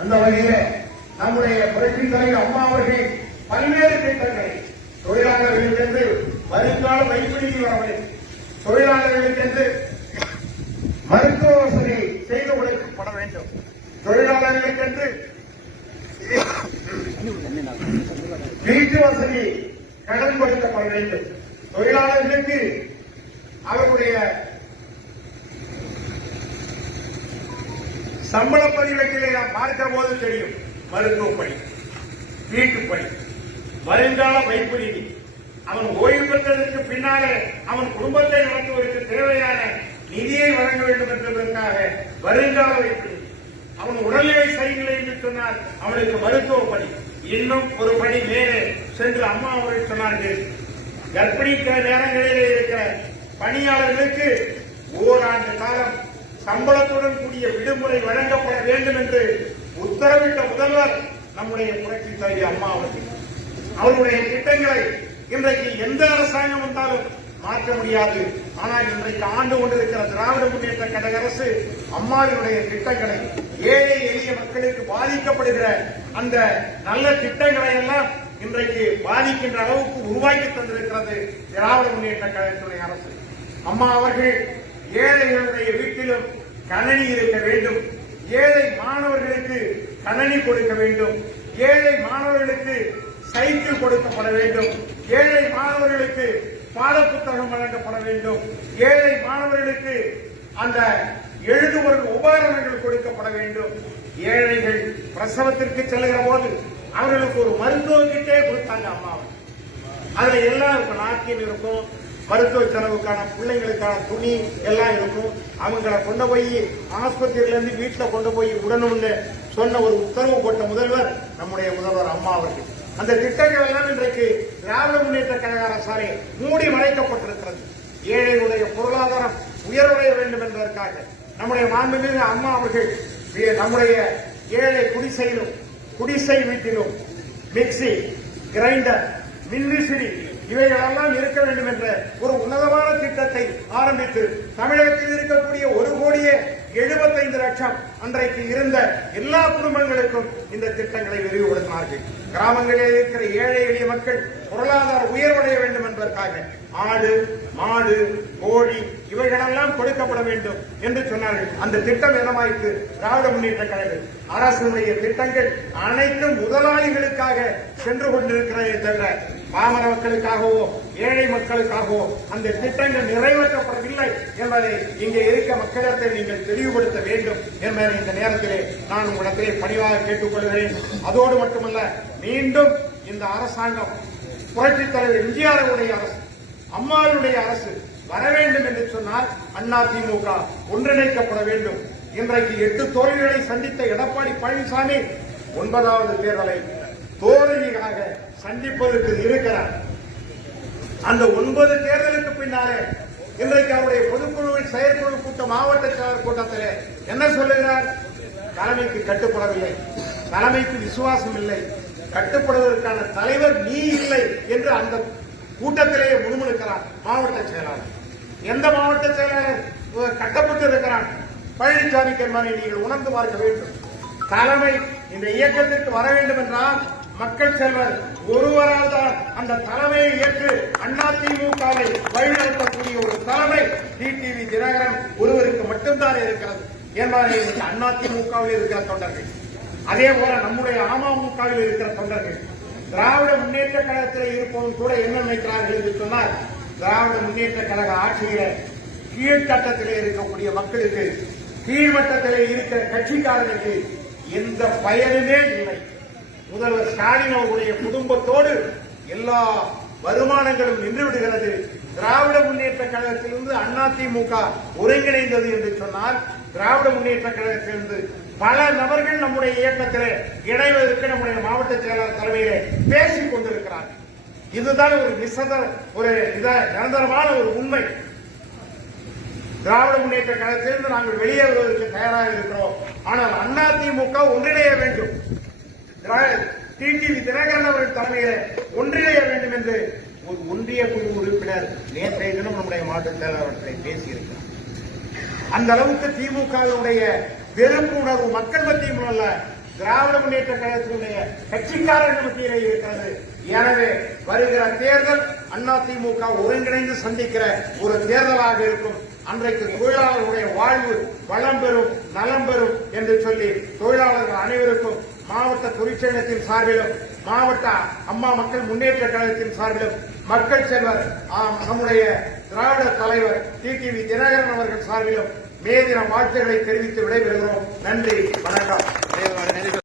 அந்த வகையில நம்முடைய புரட்சி தலைவர் அம்மா அவர்கள் பல்வேறு திட்டங்களை தொழிலாளர்களுக்கென்று வருங்கால வைப்பிடிக்கு வரவில்லை, தொழிலாளர்களுக்கென்று மருத்துவ வசதி செய்து கொடுக்கப்பட வேண்டும், தொழிலாளர்களுக்கென்று வீட்டு வசதி கடன் கொடுக்கப்பட வேண்டும், தொழிலாளர்களுக்கு அவருடைய சம்பள பதிவேட்டிலே நாம் பார்க்கிற போது தெரியும். மருத்துவ பணி, வீட்டு பணி, வருங்கால வைப்பு நிதி, அவன் ஓய்வு பெற்றதற்கு பின்னாலே அவன் குடும்பத்தை நடத்துவதற்கு தேவையான நிதியை வழங்க வேண்டும் என்பதற்காக வருங்கால வைப்பு நிதி, அவன் உடல்நிலை சரியில்லை என்று சொன்னால் அவனுக்கு மருத்துவ பணி, இன்னும் ஒரு பணி மேலே சென்று அம்மா அவர்கள் சொன்னார்கள், கர்ப்பிணி நேரங்களிலே இருக்கிற பணியாளர்களுக்கு ஓராண்டு காலம் சம்பளத்துடன் கூடிய விடுமுறை வழங்கப்பட வேண்டும் என்று உத்தரவிட்ட முதல்வர் நம்முடைய புரட்சி தலைவி அம்மா அவர்கள். அவருடைய திட்டங்களை இன்றைக்கு எந்த அரசாங்கம் வந்தாலும் மாற்ற முடியாது. ஆனால் இன்றைக்கு ஆண்டு கொண்டிருக்கிற திராவிட முன்னேற்ற கழக அரசு அம்மாவினுடைய திட்டங்களை, ஏழை எளிய மக்களுக்கு பாதிக்கப்படுகிற அந்த நல்ல திட்டங்களை எல்லாம் இன்றைக்கு பாதிக்கின்ற அளவுக்கு உருவாக்கி தந்திருக்கிறது திராவிட முன்னேற்ற கழகத்துடைய அரசு. அம்மா அவர்கள் ஏழைகளுடைய வீட்டிலும் கணனி இருக்க வேண்டும், ஏழை மாணவர்களுக்கு கணனி கொடுக்க வேண்டும், ஏழை மாணவர்களுக்கு சைக்கிள் கொடுக்கப்பட வேண்டும், ஏழை மாணவர்களுக்கு பாடப்புத்தகம் வழங்கப்பட வேண்டும், ஏழை மாணவர்களுக்கு அந்த எழுதுவர்கள் உபகரணங்கள் கொடுக்கப்பட வேண்டும். ஏழைகள் பிரசவத்திற்கு செல்கிற போது அவர்களுக்கு ஒரு மருத்துவ கிட்டே கொடுத்தாங்க அம்மா. அதுல எல்லாம் இருக்கும், நாக்கின் இருக்கும், மருத்துவ செலவுக்கான பிள்ளைங்களுக்கான துணி எல்லாம் இருக்கும். அவங்களை கொண்டு போய் ஆஸ்பத்திரியிலிருந்து வீட்டில் கொண்டு போய் உடனுன்னு சொன்ன ஒரு உத்தரவு போட்ட முதல்வர் நம்முடைய முதல்வர் அம்மா அவர்கள். அந்த திட்டங்கள் எல்லாம் இன்றைக்கு திராவிட முன்னேற்ற கழக அரசாலே மூடி மறைக்கப்பட்டிருக்கிறது. ஏழைகளுடைய பொருளாதாரம் உயர்வடைய வேண்டும் என்பதற்காக நம்முடைய மாண்புமிகு அம்மா அவர்கள் நம்முடைய ஏழை குடிசை வீட்டிலும் மிக்சி, கிரைண்டர், மின்விசிறி இவைகளெல்லாம் இருக்க வேண்டும் என்ற ஒரு உன்னதமான திட்டத்தை ஆரம்பித்து தமிழகத்தில் இருக்கக்கூடிய 1,75,00,000 அன்றைக்கு இருந்த எல்லா குடும்பங்களுக்கும் இந்த திட்டங்களை விரிவுபடுத்தினார்கள். கிராமங்களில் இருக்கிற ஏழை எளிய மக்கள் பொருளாதார உயர்வடைய வேண்டும் என்பதற்காக ஆடு, மாடு, கோழி இவைகளெல்லாம் கொடுக்கப்பட வேண்டும் என்று சொன்னார்கள். அந்த திட்டம் என்னமாயிற்று? திராவிட முன்னேற்ற கழக அரசுடைய திட்டங்கள் அனைத்தும் முதலாளிகளுக்காக சென்று கொண்டிருக்கிறதே தவிர பாமர மக்களுக்காகவோ ஏழை மக்களுக்காகவோ அந்த திட்டங்கள் நிறைவேற்றப்படவில்லை என்பதை இங்கே இருக்க மக்களிடத்தில் நீங்கள் தெளிவுபடுத்த வேண்டும் என்பதை இந்த நேரத்திலே நான் உங்களிடத்திலே பணிவாக கேட்டுக்கொள்கிறேன். அதோடு மட்டுமல்ல, மீண்டும் இந்த அரசாங்கம் புரட்சித் தலைவர் எம்ஜிஆருடைய அரசு, அம்மாவினுடைய அரசு வர வேண்டும் என்று சொன்னால் அதிமுக ஒன்றிணைக்கப்பட வேண்டும். இன்றைக்கு 8 தோல்விகளை சந்தித்த எடப்பாடி பழனிசாமி 9வது தேர்தலை தோல்வியாக சந்திப்பதற்கு இருக்கிறார். அந்த 9 தேர்தலுக்கு பின்னாலே இன்றைக்கு அவருடைய பொதுக்குழுவின் செயற்குழு கூட்டம், மாவட்ட செயலர் கூட்டத்தில் என்ன சொல்லுகிறார்? தலைமைக்கு கட்டுப்படவில்லை, தலைமைக்கு விசுவாசம் இல்லை, கட்டுப்படுவதற்கான தலைவர் நீ இல்லை என்று அந்த கூட்டத்திலேயே முணுமுணுக்கிறார் மாவட்ட செயலாளர். எந்த மாவட்ட செயலாளர் கட்டப்பட்டு இருக்கிறான்? பழனிசாமி என்பதை நீங்கள் உணர்ந்து பார்க்க வேண்டும். தலைமை இந்த இயக்கத்திற்கு வர வேண்டும் என்றால் மக்கள் செல்வர் ஒருவரால் தான் அந்த தலைமையை ஏற்று அதிமுகவை வழிநடத்தக்கூடிய ஒரு தலைமை டிடிவி தினகரன் ஒருவருக்கு மட்டும்தான் இருக்கிறது என்பதை அதிமுகவில் இருக்கிற தொண்டர்கள், அதே போல நம்முடைய அமமுகவில் இருக்கிற தொண்டர்கள், திராவிட முன்னேற்ற கழகத்தில் இருப்பவங்க கூட என்ன நினைக்கிறார்கள் என்று சொன்னால், திராவிட முன்னேற்ற கழக ஆட்சியில கீழ்கட்டத்திலே இருக்கக்கூடிய மக்களுக்கு, கீழ்மட்டத்திலே இருக்கிற கட்சிக்காரர்களுக்கு எந்த பயனுமே இல்லை. முதல்வர் ஸ்டாலின் அவர்களுடைய குடும்பத்தோடு எல்லா வருமானங்களும் நின்று விடுகிறது. திராவிட முன்னேற்ற கழகத்திலிருந்து அதிமுக ஒருங்கிணைந்தது என்று சொன்னால், திராவிட முன்னேற்ற கழகத்திலிருந்து பல நபர்கள் நம்முடைய இயக்கத்தில் இணைவதற்கு நம்முடைய மாவட்ட செயலாளர் தலைமையிலே பேசிக் கொண்டிருக்கிறார்கள். இதுதான் ஒரு நிரந்தரமான ஒரு உண்மை. திராவிட முன்னேற்ற கழகத்திலிருந்து நாங்கள் வெளியேறுவதற்கு தயாராக இருக்கிறோம். ஆனால் அதிமுக ஒன்றிணைய வேண்டும், டிடிவி தினகரன் அவர்கள் தலைமையில் ஒன்றிணைய வேண்டும் என்று ஒரு ஒன்றிய குழு உறுப்பினர் நேற்றைய தினம் நம்முடைய மாவட்ட செயலாளர்களை பேசியிருக்கிறார். அந்த அளவுக்கு திமுகவினுடைய வெறுப்பு உணர்வு மக்கள் மத்தியும் அல்ல, திராவிட முன்னேற்ற கழகத்தினுடைய கட்சிக்காரர்கள் மத்தியிலே இருக்கிறது. எனவே வருகிற தேர்தல் அதிமுக ஒருங்கிணைந்து சந்திக்கிற ஒரு தேர்தலாக இருக்கும். அன்றைக்கு தொழிலாளர்களுடைய வாழ்வு வளம் பெறும், நலம் பெறும் என்று சொல்லி தொழிலாளர்கள் அனைவருக்கும் மாவட்ட தொழிற்சங்கத்தின் சார்பிலும் மாவட்ட அம்மா மக்கள் முன்னேற்ற கழகத்தின் சார்பிலும் மக்கள் செல்வர் நம்முடைய திராவிட தலைவர் டிடிவி தினகரன் அவர்கள் சார்பிலும் மே தின வாழ்த்துக்களை தெரிவித்து விடைபெறுகிறோம். நன்றி, வணக்கம்.